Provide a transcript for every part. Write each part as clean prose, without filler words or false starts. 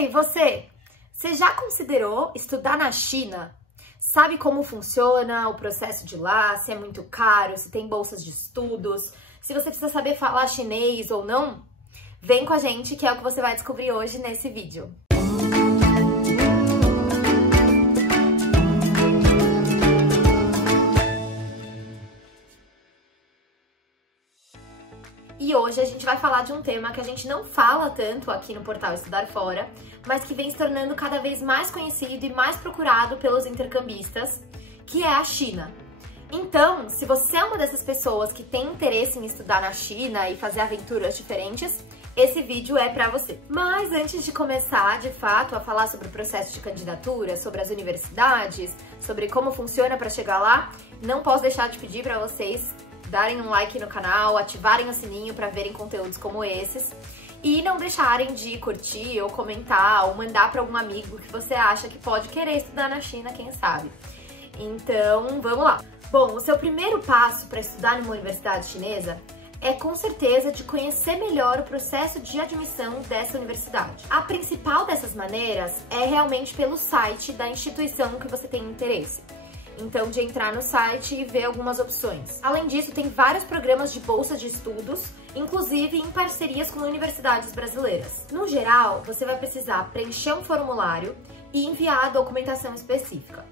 Ei, você! Você já considerou estudar na China? Sabe como funciona o processo de lá, se é muito caro, se tem bolsas de estudos, se você precisa saber falar chinês ou não? Vem com a gente que é o que você vai descobrir hoje nesse vídeo. E hoje a gente vai falar de um tema que a gente não fala tanto aqui no portal Estudar Fora, mas que vem se tornando cada vez mais conhecido e mais procurado pelos intercambistas, que é a China. Então, se você é uma dessas pessoas que tem interesse em estudar na China e fazer aventuras diferentes, esse vídeo é pra você. Mas antes de começar, de fato, a falar sobre o processo de candidatura, sobre as universidades, sobre como funciona para chegar lá, não posso deixar de pedir para vocês darem um like no canal, ativarem o sininho para verem conteúdos como esses e não deixarem de curtir ou comentar ou mandar para algum amigo que você acha que pode querer estudar na China, quem sabe. Então, vamos lá. Bom, o seu primeiro passo para estudar numa universidade chinesa é com certeza de conhecer melhor o processo de admissão dessa universidade. A principal dessas maneiras é realmente pelo site da instituição que você tem interesse. Então, de entrar no site e ver algumas opções. Além disso, tem vários programas de bolsa de estudos, inclusive em parcerias com universidades brasileiras. No geral, você vai precisar preencher um formulário e enviar a documentação específica.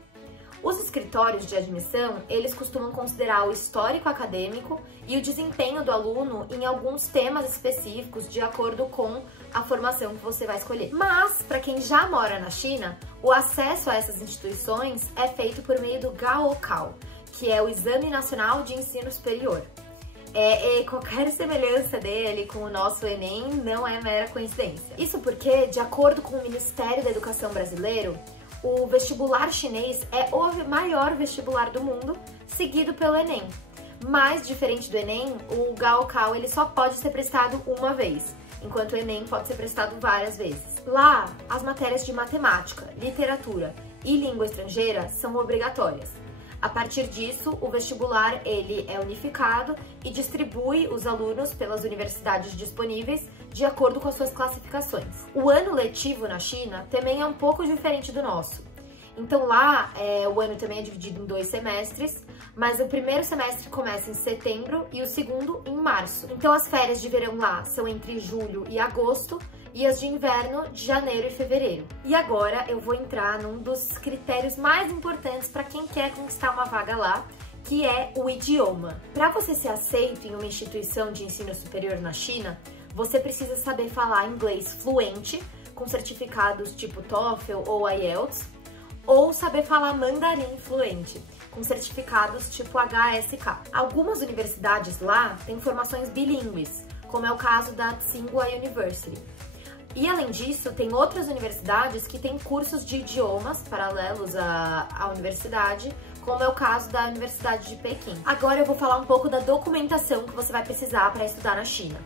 Os escritórios de admissão, eles costumam considerar o histórico acadêmico e o desempenho do aluno em alguns temas específicos de acordo com a formação que você vai escolher. Mas, para quem já mora na China, o acesso a essas instituições é feito por meio do Gaokao, que é o Exame Nacional de Ensino Superior. Qualquer semelhança dele com o nosso Enem não é mera coincidência. Isso porque, de acordo com o Ministério da Educação brasileiro, o vestibular chinês é o maior vestibular do mundo, seguido pelo Enem. Mas, diferente do Enem, o Gaokao ele só pode ser prestado uma vez, enquanto o Enem pode ser prestado várias vezes. Lá, as matérias de matemática, literatura e língua estrangeira são obrigatórias. A partir disso, o vestibular ele é unificado e distribui os alunos pelas universidades disponíveis de acordo com as suas classificações. O ano letivo na China também é um pouco diferente do nosso. Então lá, o ano também é dividido em 2 semestres, mas o primeiro semestre começa em setembro e o segundo em março. Então as férias de verão lá são entre julho e agosto e as de inverno de janeiro e fevereiro. E agora eu vou entrar num dos critérios mais importantes para quem quer conquistar uma vaga lá, que é o idioma. Para você ser aceito em uma instituição de ensino superior na China, você precisa saber falar inglês fluente, com certificados tipo TOEFL ou IELTS, ou saber falar mandarim fluente, com certificados tipo HSK. Algumas universidades lá têm formações bilíngues, como é o caso da Tsinghua University. E além disso, tem outras universidades que têm cursos de idiomas paralelos à universidade, como é o caso da Universidade de Pequim. Agora eu vou falar um pouco da documentação que você vai precisar para estudar na China.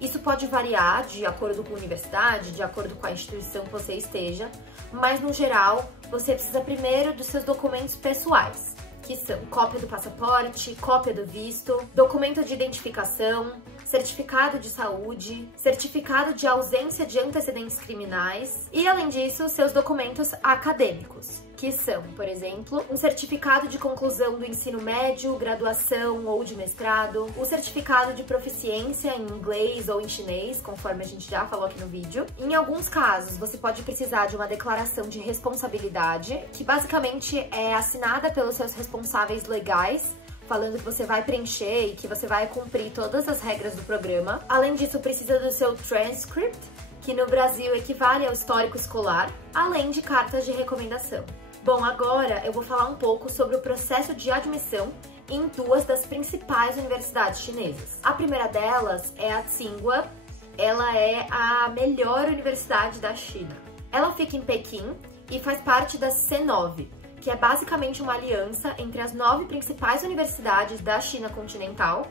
Isso pode variar de acordo com a universidade, de acordo com a instituição que você esteja, mas no geral, você precisa primeiro dos seus documentos pessoais, que são cópia do passaporte, cópia do visto, documento de identificação, certificado de saúde, certificado de ausência de antecedentes criminais e, além disso, seus documentos acadêmicos, que são, por exemplo, um certificado de conclusão do ensino médio, graduação ou de mestrado, o certificado de proficiência em inglês ou em chinês, conforme a gente já falou aqui no vídeo. Em alguns casos, você pode precisar de uma declaração de responsabilidade, que basicamente é assinada pelos seus responsáveis legais, falando que você vai preencher e que você vai cumprir todas as regras do programa. Além disso, precisa do seu transcript, que no Brasil equivale ao histórico escolar, além de cartas de recomendação. Bom, agora eu vou falar um pouco sobre o processo de admissão em 2 das principais universidades chinesas. A primeira delas é a Tsinghua, ela é a melhor universidade da China. Ela fica em Pequim e faz parte da C9, que é basicamente uma aliança entre as 9 principais universidades da China continental,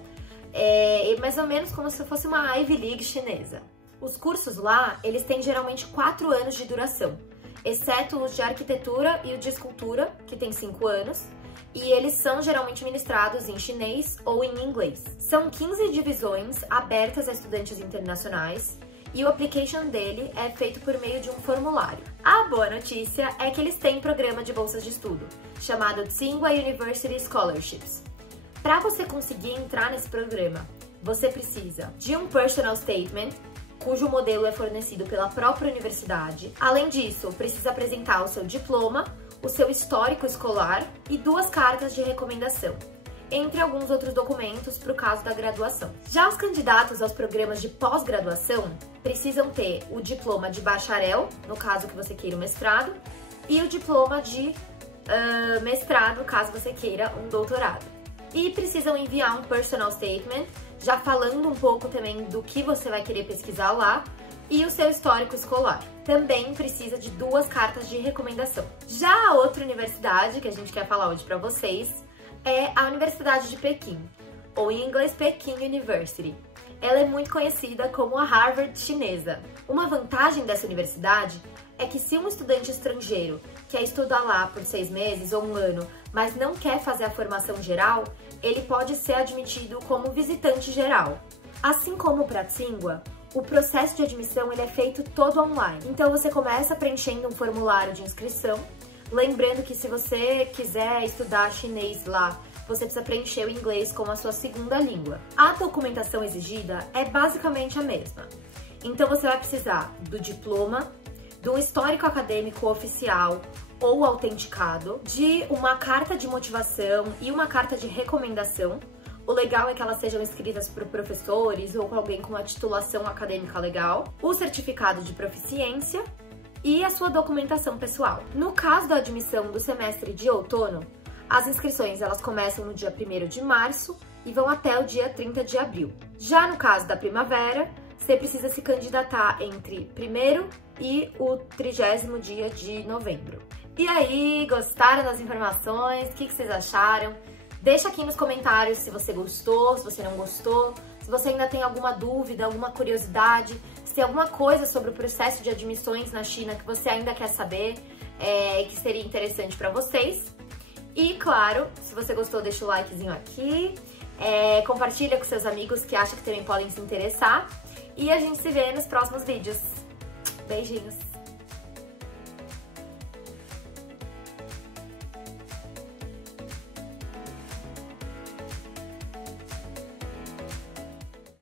mais ou menos como se fosse uma Ivy League chinesa. Os cursos lá, eles têm geralmente 4 anos de duração, exceto os de arquitetura e o de escultura, que tem 5 anos, e eles são geralmente ministrados em chinês ou em inglês. São 15 divisões abertas a estudantes internacionais e o application dele é feito por meio de um formulário. A boa notícia é que eles têm programa de bolsas de estudo, chamado Tsinghua University Scholarships. Para você conseguir entrar nesse programa, você precisa de um personal statement, cujo modelo é fornecido pela própria universidade. Além disso, precisa apresentar o seu diploma, o seu histórico escolar e 2 cartas de recomendação, entre alguns outros documentos para o caso da graduação. Já os candidatos aos programas de pós-graduação precisam ter o diploma de bacharel, no caso que você queira um mestrado, e o diploma de mestrado, caso você queira um doutorado. E precisam enviar um personal statement, já falando um pouco também do que você vai querer pesquisar lá, e o seu histórico escolar. Também precisa de 2 cartas de recomendação. Já a outra universidade que a gente quer falar hoje para vocês é a Universidade de Pequim, ou em inglês Peking University. Ela é muito conhecida como a Harvard chinesa. Uma vantagem dessa universidade é que se um estudante estrangeiro quer estudar lá por 6 meses ou 1 ano, mas não quer fazer a formação geral, ele pode ser admitido como visitante geral. Assim como para Tsinghua, o processo de admissão ele é feito todo online. Então você começa preenchendo um formulário de inscrição, lembrando que se você quiser estudar chinês lá, você precisa preencher o inglês como a sua segunda língua. A documentação exigida é basicamente a mesma. Então você vai precisar do diploma, de um histórico acadêmico oficial ou autenticado, de uma carta de motivação e uma carta de recomendação. O legal é que elas sejam escritas por professores ou por alguém com uma titulação acadêmica legal, o certificado de proficiência e a sua documentação pessoal. No caso da admissão do semestre de outono, as inscrições elas começam no dia 1º de março e vão até o dia 30 de abril. Já no caso da primavera, você precisa se candidatar entre 1º e o 30º dia de novembro. E aí, gostaram das informações? O que vocês acharam? Deixa aqui nos comentários se você gostou, se você não gostou, se você ainda tem alguma dúvida, alguma curiosidade, se tem alguma coisa sobre o processo de admissões na China que você ainda quer saber e que seria interessante para vocês. E claro, se você gostou, deixa o likezinho aqui, compartilha com seus amigos que acham que também podem se interessar e a gente se vê nos próximos vídeos. Beijinhos!